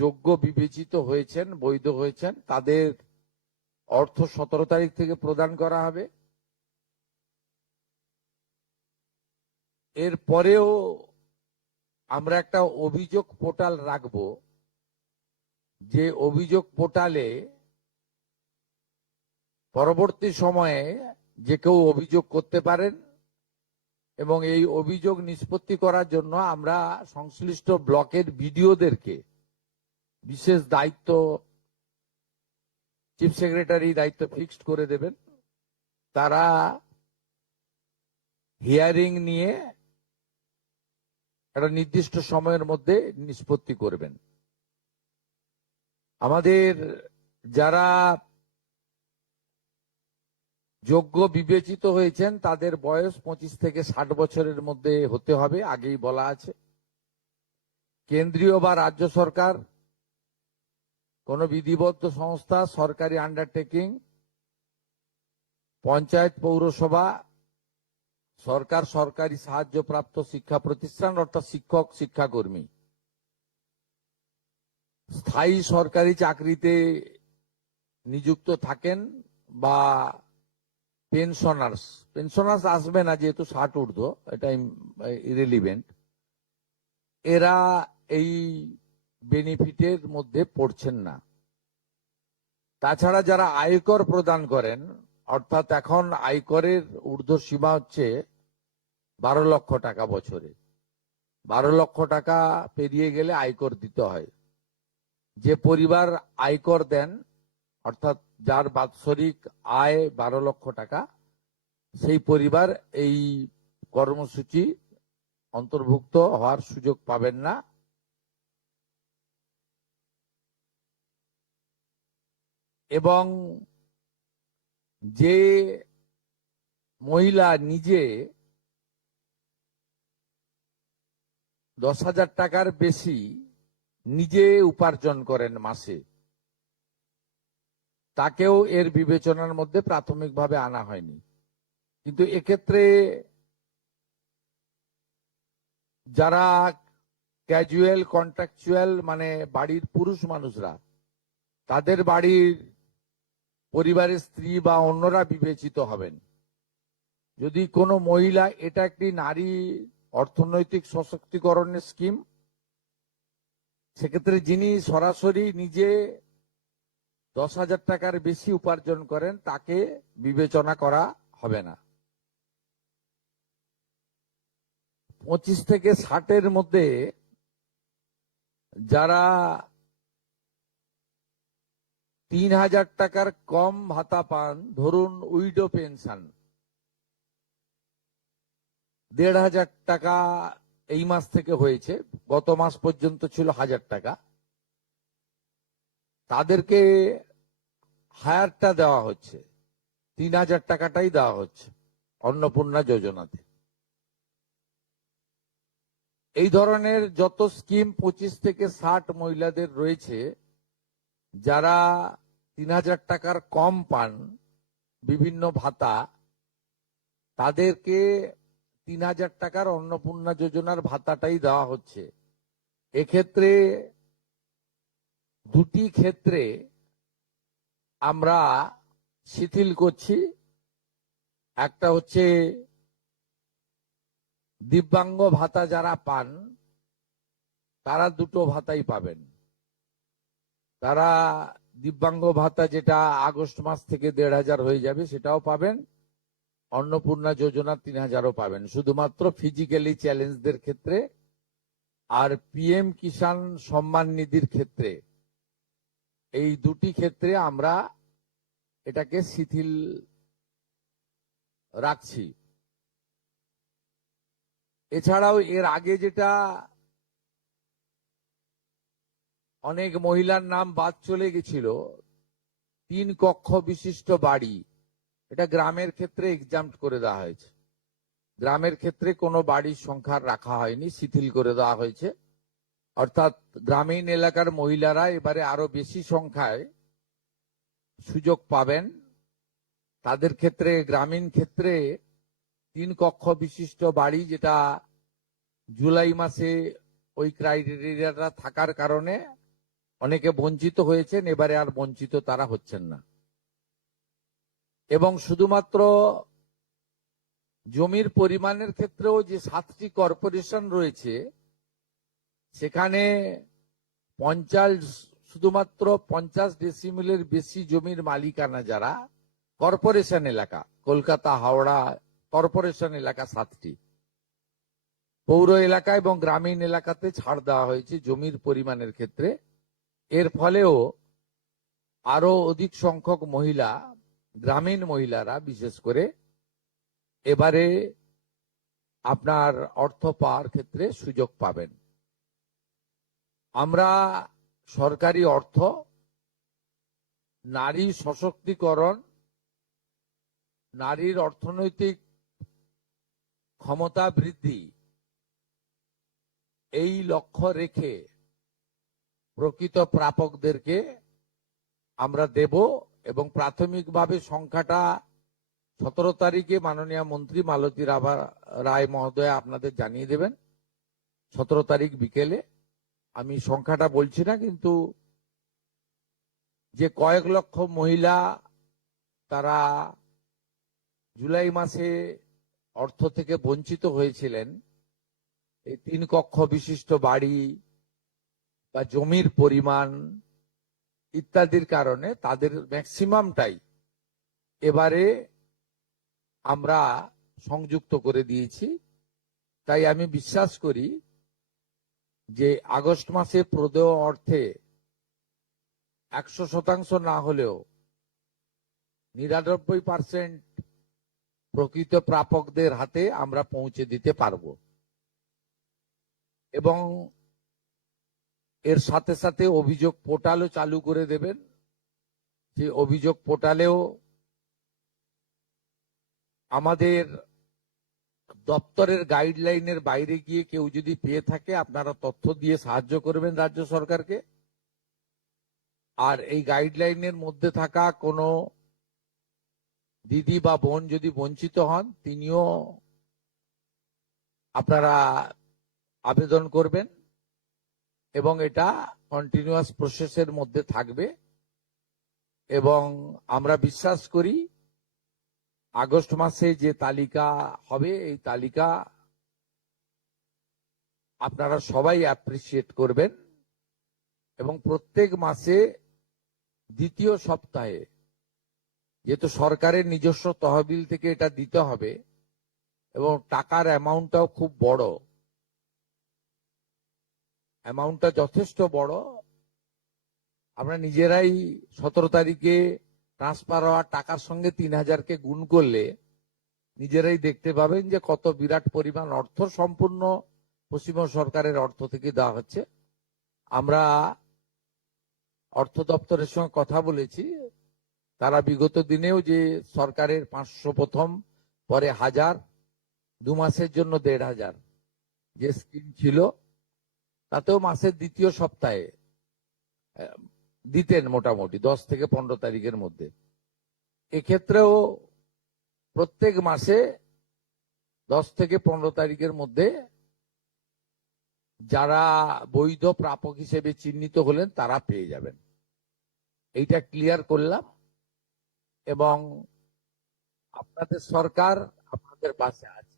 যোগ্য বিবেচিত হয়েছেন, বৈধ হয়েছেন, তাদের অর্থ 17 তারিখ থেকে প্রদান করা হবে। এরপরেও আমরা একটা অভিযোগ পোর্টাল রাখব, যে অভিযোগ পোর্টালে পরবর্তী সময়ে যে কেউ অভিযোগ করতে পারেন এবং এই অভিযোগ নিষ্পত্তি করার জন্য আমরা সংশ্লিষ্ট ব্লকের বিডিওদেরকে বিশেষ দায়িত্ব, চিফ সেক্রেটারি দায়িত্ব ফিক্সড করে দেবেন। তারা হিয়ারিং নিয়ে একটা নির্দিষ্ট সময়ের মধ্যে নিষ্পত্তি করবেন। আমাদের যারা যোগ্য বিবেচিত হয়েছেন তাদের বয়স 25 থেকে 60 বছরের মধ্যে হতে হবে, আগেই বলা আছে। কেন্দ্রীয় বা রাজ্য সরকার, কোন বিধিবদ্ধ সংস্থা, সরকারি আন্ডারটেকিং, পঞ্চায়েত, পৌরসভা, সরকার, সরকারি সাহায্যপ্রাপ্ত শিক্ষা প্রতিষ্ঠান অর্থাৎ শিক্ষক, শিক্ষাকর্মী, স্থায়ী সরকারি চাকরিতে নিযুক্ত থাকেন বা পেনশনার্স আসবে না যেহেতু 60 ঊর্ধ্ব, এটা ইরেলিভেন্ট। এরা এই বেনিফিটের মধ্যে পড়ছেন না। তাছাড়া যারা আয়কর প্রদান করেন, অর্থাৎ এখন আয়করের ঊর্ধ্ব সীমা হচ্ছে 12 লক্ষ টাকা বছরে। 12 লক্ষ টাকা পেরিয়ে গেলে আয়কর দিতে হয়। যে পরিবার আয়কর দেন, অর্থাৎ যার বাৎসরিক আয় 12 লক্ষ টাকা, সেই পরিবার এই কর্মসূচি অন্তর্ভুক্ত হওয়ার সুযোগ পাবেন না। এবং যে মহিলা নিজে 10,000 টাকার বেশি নিজে উপার্জন করেন মাসে, তাকেও এর বিবেচনার মধ্যে প্রাথমিকভাবে আনা হয়নি। কিন্তু এক্ষেত্রে যারা ক্যাজুয়াল, কন্ট্রাকচুয়াল, মানে বাড়ির পুরুষ মানুষরা, তাদের বাড়ির পরিবারের স্ত্রী বা অন্যরা বিবেচিত হবেন। যদি কোনো মহিলা, এটা একটি নারী অর্থনৈতিক সশক্তিকরণের স্কিম, সেক্ষেত্রে যিনি সরাসরি নিজে 10,000 টাকার বেশি উপার্জন করেন তাকে বিবেচনা করা হবে না। 25 থেকে 60-এর মধ্যে যারা 3,000 টাকার কম ভাতা পান, ধরুন উইডো পেনশন 1,500 টাকা এই মাস থেকে হয়েছে, গত মাস পর্যন্ত ছিল 1,000 টাকা, তাদেরকে হায়ারটা দেওয়া হচ্ছে, 3,000 টাকাটাই দেওয়া হচ্ছে অন্নপূর্ণা যোজনাতে। এই ধরনের যত স্কিম 25 থেকে 60 মহিলাদের রয়েছে, যারা 3,000 টাকার কম পান বিভিন্ন ভাতা, তাদেরকে 3,000 টাকার অন্নপূর্ণা যোজনার ভাতাটাই দেওয়া হচ্ছে। এক্ষেত্রে দুটি ক্ষেত্রে আমরা শিথিল করছি। একটা হচ্ছে দিব্যাঙ্গ ভাতা যারা পান, তারা দুটো ভাতাই পাবেন। তারা দিব্যাঙ্গ ভাতা যেটা আগস্ট মাস থেকে 1,500 হয়ে যাবে সেটাও পাবেন, অন্নপূর্ণা যোজনা 3,000ও পাবেন, শুধুমাত্র ফিজিক্যালি চ্যালেঞ্জদের ক্ষেত্রে। আর পিএম কিষাণ সম্মান নিধির ক্ষেত্রে, এই দুটি ক্ষেত্রে আমরা এটাকে শিথিল রাখছি। এছাড়াও এর আগে যেটা অনেক মহিলার নাম বাদ চলে গেছিল, 3 কক্ষ বিশিষ্ট বাড়ি, এটা গ্রামের ক্ষেত্রে এক্সাম্পট করে দেওয়া হয়েছে। গ্রামের ক্ষেত্রে কোনো বাড়ির সংখ্যা রাখা হয়নি, শিথিল করে দেওয়া হয়েছে। অর্থাৎ গ্রামীণ এলাকার মহিলারা এবারে আরো বেশি সংখ্যায় সুযোগ পাবেন। তাদের ক্ষেত্রে, গ্রামীণ ক্ষেত্রে 3 কক্ষ বিশিষ্ট বাড়ি, যেটা জুলাই মাসে ওই ক্রাইটেরিয়াটা থাকার কারণে অনেকে বঞ্চিত হয়েছেন, এবারে আর বঞ্চিত তারা হচ্ছেন না। এবং শুধুমাত্র জমির পরিমাণের ক্ষেত্রেও যে 7টি কর্পোরেশন রয়েছে, সেখানে শুধুমাত্র 50 ডেসিমেলের বেশি জমির মালিকানা যারা কর্পোরেশন এলাকা, কলকাতা, হাওড়া কর্পোরেশন এলাকা 7টি, পৌর এলাকা এবং গ্রামীণ এলাকাতে ছাড় দেওয়া হয়েছে জমির পরিমাণের ক্ষেত্রে। এর ফলেও আরো অধিক সংখ্যক মহিলা, গ্রামীণ মহিলারা বিশেষ করে, এবারে আপনার অর্থ পাওয়ার ক্ষেত্রে সুযোগ পাবেন। আমরা সরকারি অর্থ নারী সশক্তিকরণ, নারীর অর্থনৈতিক ক্ষমতা বৃদ্ধি, এই লক্ষ্য রেখে প্রকৃত প্রাপকদেরকে আমরা দেব। এবং প্রাথমিকভাবে সংখ্যাটা 17 তারিখে মাননীয় মন্ত্রী মালতী রায় মহোদয় আপনাদের জানিয়ে দেবেন। 17 তারিখ বিকেলে। আমি সংখ্যাটা বলছি না, কিন্তু যে কয়েক লক্ষ মহিলা তারা জুলাই মাসে অর্থ থেকে বঞ্চিত হয়েছিলেন, এই 3 কক্ষ বিশিষ্ট বাড়ি বা জমির পরিমাণ ইত্যাদির কারণে তাদের ম্যাক্সিমামটাই এবারে আমরা সংযুক্ত করে দিয়েছি। তাই আমি বিশ্বাস করি যে আগস্ট মাসে প্রদেয় অর্থে 100% না হলেও 99% প্রকৃত প্রাপকদের হাতে আমরা পৌঁছে দিতে পারব। এবং এর সাথে সাথে অভিযোগ পোর্টালও চালু করে দেবেন। যে অভিযোগ পোর্টালেও আমাদের দপ্তরের গাইডলাইনের বাইরে গিয়ে কেউ যদি পেয়ে থাকে, আপনারা তথ্য দিয়ে সাহায্য করবেন রাজ্য সরকারকে। আর এই গাইডলাইনের মধ্যে থাকা কোনো দিদি বা বোন যদি বঞ্চিত হন, তিনিও আপনারা আবেদন করবেন এবং এটা কন্টিনিউয়াস প্রসেসের মধ্যে থাকবে। এবং আমরা বিশ্বাস করি আগস্ট মাসে যে তালিকা হবে, এই তালিকা আপনারা সবাই অ্যাপ্রিসিয়েট করবেন। এবং প্রত্যেক মাসে দ্বিতীয় সপ্তাহে, যেহেতু সরকারের নিজস্ব তহবিল থেকে এটা দিতে হবে এবং টাকার অ্যামাউন্টটাও খুব বড়, অ্যামাউন্টটা যথেষ্ট বড়। আমরা নিজেরাই 17 তারিখে ট্রান্সফার হওয়া টাকার সঙ্গে 3000কে গুণ করলে নিজেরাই দেখতে পাবেন যে কত বিরাট পরিমাণ অর্থ সম্পূর্ণ পশ্চিমবঙ্গ সরকারের অর্থ থেকে দেওয়া হচ্ছে। আমরা অর্থ দপ্তরের সঙ্গে কথা বলেছি, তারা বিগত দিনেও যে সরকারের 500 প্রথম, পরে 1000, 2 মাসের জন্য 1500 যে স্কিম ছিল, তাতেও মাসের দ্বিতীয় সপ্তাহে দিতেন মোটামুটি 10 থেকে 15 তারিখের মধ্যে। এক্ষেত্রেও প্রত্যেক মাসে 10 থেকে 15 তারিখের মধ্যে যারা বৈধ প্রাপক হিসেবে চিহ্নিত হলেন তারা পেয়ে যাবেন। এইটা ক্লিয়ার করলাম। এবং আপনাদের সরকার আপনাদের পাশে আছে।